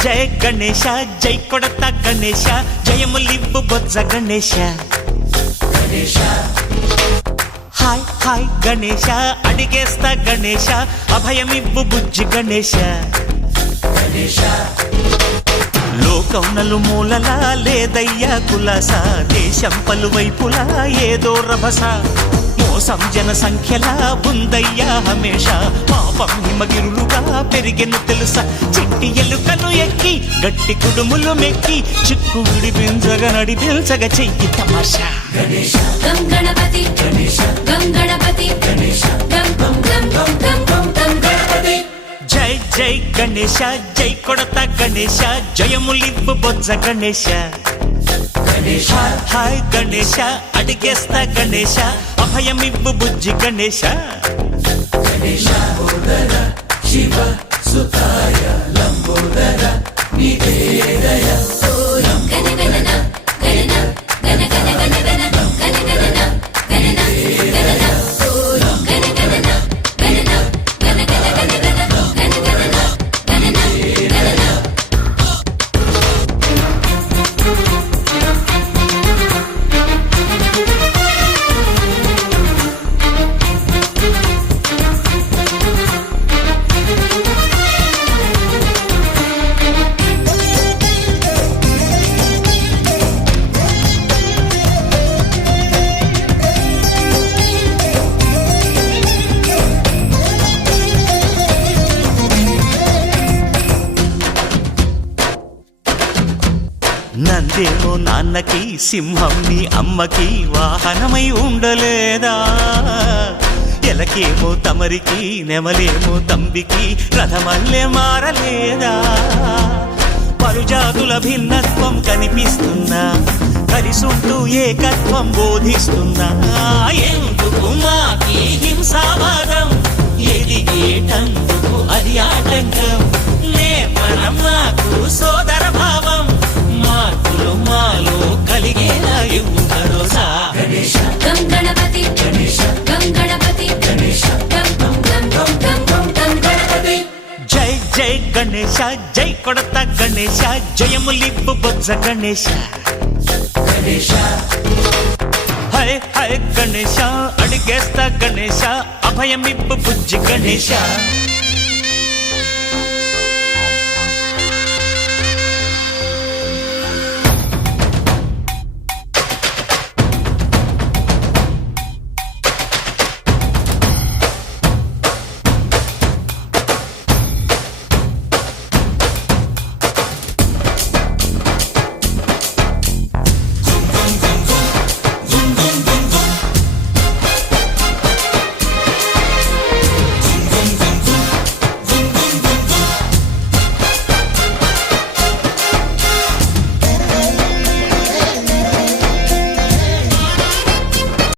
జయ గణేశ జై కొడత గణేశ జయములివ్వు బొజ్జ Ganesha hi hi Ganesha అడిగేస్తా Ganesha అభయమివ్వు బుజ్జి గణేశ లోకం నలుమూలలా లేదయ్యా కులాస దేశం పలువైపులా ఏదో రభస మోసం జన సంఖ్యలా ఉందయ్యా హమేష పాపం హిమగిరులుగా పెరిగెను తెలుసా చిట్టి ఎలుకలు ఎక్కి గట్టి కుడుములు మెక్కి చిక్కు విడిపించగా నడిపించగా చెయ్యి తమాషా గం గణపతి గం గణపతి గం గం గం గం గం గం గం గణపతి జై జై గణేశ జై కొడత గణేశ జయములివ్వు బొజ్జ గణేశ హాయ్ గణేశ అడిగేస్తా గణేశ అభయమివ్వు బుజ్జి గణేశ శివ సుతాయ లంబోదర నివేదయ గణగణన గణన గణ గణ గణ గణ గణగణన గణన గణన గణగణన గణన గణ గణ గణ గణ గణగణన గణన గణన నందేమో నాన్నకి సింహం నీ అమ్మకి వాహనమై ఉండలేదా ఎలకేమో తమరికి నెమలేమో తంబికి రథమల్లే మారలేదా పలుజాతుల భిన్నత్వం కనిపిస్తున్నా కలిసుంటూ ఏకత్వం బోధిస్తున్నా ఎందుకు మాకి హింసావాదం ఎదిగేటందుకు అది ఆటంకం నేపరం మాకు సోదర భావం మార్పులు మాలో కలిగేలా ఇవ్వు భరోసా గం గణపతి గం గణపతి గం గం గం గం గం గం గం గణపతి జై జై గణేశ జై కొడత గణేశ జయములివ్వు బొజ్జ గణేశ హై హై గణేశ అడిగేస్తా గణేశ అభయమివ్వు బుజ్జి గణేశ